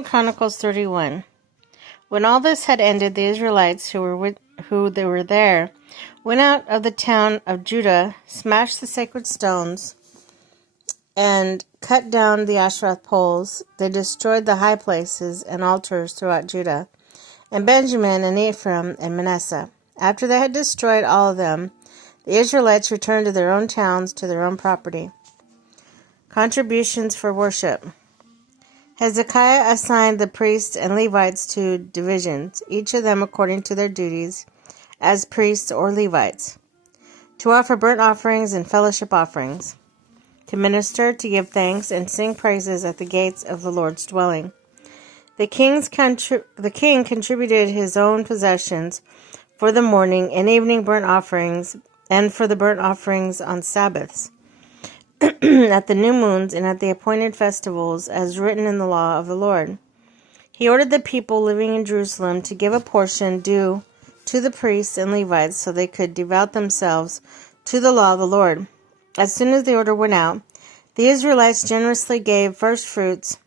Chronicles 31. When all this had ended, the Israelites who were there went out of the town of Judah, smashed the sacred stones, and cut down the Asherah poles. They destroyed the high places and altars throughout Judah, and Benjamin and Ephraim and Manasseh. After they had destroyed all of them, the Israelites returned to their own towns, to their own property. Contributions for worship. Hezekiah assigned the priests and Levites to divisions, each of them according to their duties as priests or Levites, to offer burnt offerings and fellowship offerings, to minister, to give thanks, and sing praises at the gates of the Lord's dwelling. The king contributed his own possessions for the morning and evening burnt offerings, and for the burnt offerings on Sabbaths, at the new moons, and at the appointed festivals, as written in the law of the Lord. He ordered the people living in Jerusalem to give a portion due to the priests and Levites, so they could devote themselves to the law of the Lord. As soon as the order went out, the Israelites generously gave first fruits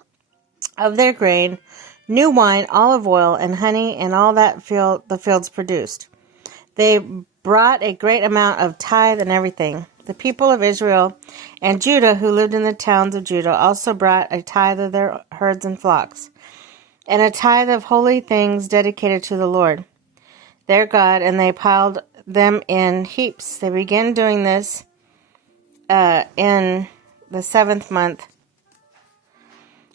of their grain, new wine, olive oil, and honey, and all that the fields produced. They brought a great amount of tithe and everything. The people of Israel and Judah who lived in the towns of Judah also brought a tithe of their herds and flocks, and a tithe of holy things dedicated to the Lord, their God, and they piled them in heaps. They began doing this in the 7th month.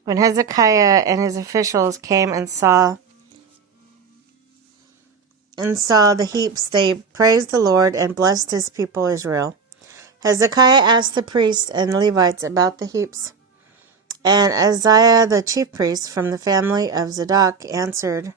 When Hezekiah and his officials came and saw the heaps, they praised the Lord and blessed his people Israel. Hezekiah asked the priests and Levites about the heaps, and Isaiah the chief priest from the family of Zadok answered,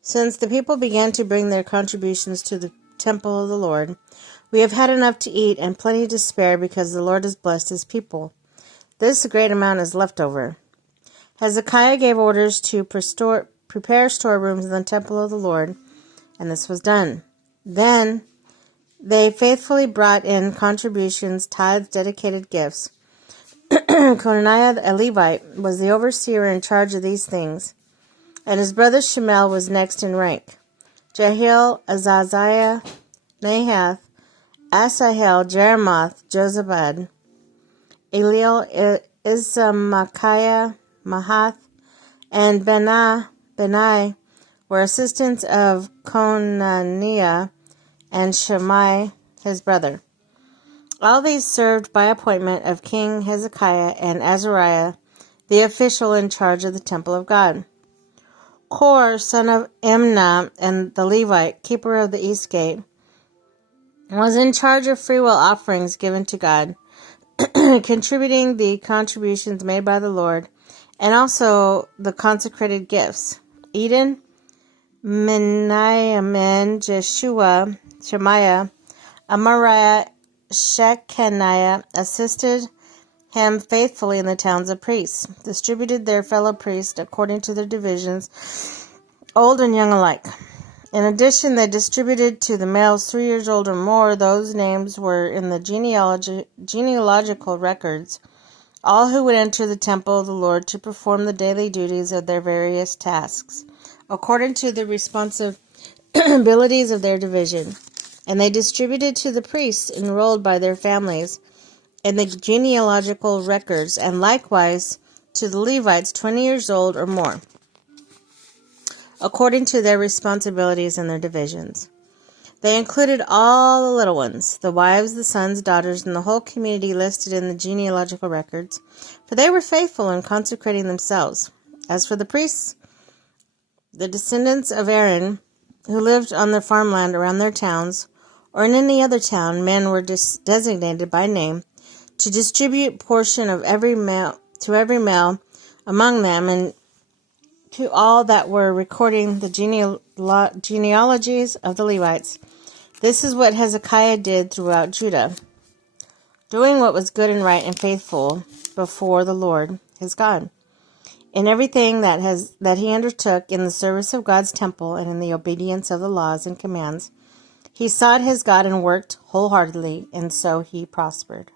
Since the people began to bring their contributions to the temple of the Lord, we have had enough to eat and plenty to spare, because the Lord has blessed his people. This great amount is left over. Hezekiah gave orders to prepare storerooms in the temple of the Lord, and this was done. Then they faithfully brought in contributions, tithes, dedicated gifts. Conaniah, a Levite, was the overseer in charge of these things, and his brother Shemel was next in rank. Jehiel, Azaziah, Nahath, Asahel, Jeremoth, Jozabad, Eliel, Ismachiah, Mahath, and Benai were assistants of Conaniah and Shammai, his brother. All these served by appointment of King Hezekiah and Azariah, the official in charge of the temple of God. Kor, son of Imnah, and the Levite, keeper of the east gate, was in charge of freewill offerings given to God, contributing the contributions made by the Lord, and also the consecrated gifts. Eden, Miniamin, Jeshua, Shemaiah, Amariah, Shechaniah assisted him faithfully in the towns of priests, distributed their fellow priests according to their divisions, old and young alike. In addition, they distributed to the males 3 years old or more. Those names were in the genealogical records, all who would enter the temple of the Lord to perform the daily duties of their various tasks, according to the responsibilities of their division. And they distributed to the priests enrolled by their families in the genealogical records, and likewise to the Levites 20 years old or more, according to their responsibilities and their divisions. They included all the little ones, the wives, the sons, daughters, and the whole community listed in the genealogical records, for they were faithful in consecrating themselves. As for the priests, the descendants of Aaron, who lived on their farmland around their towns, or in any other town, men were designated by name to distribute portion of every male among them, and to all that were recording the genealogies of the Levites. This is what Hezekiah did throughout Judah, doing what was good and right and faithful before the Lord his God. In everything that he undertook in the service of God's temple and in the obedience of the laws and commands, he sought his God and worked wholeheartedly, and so he prospered.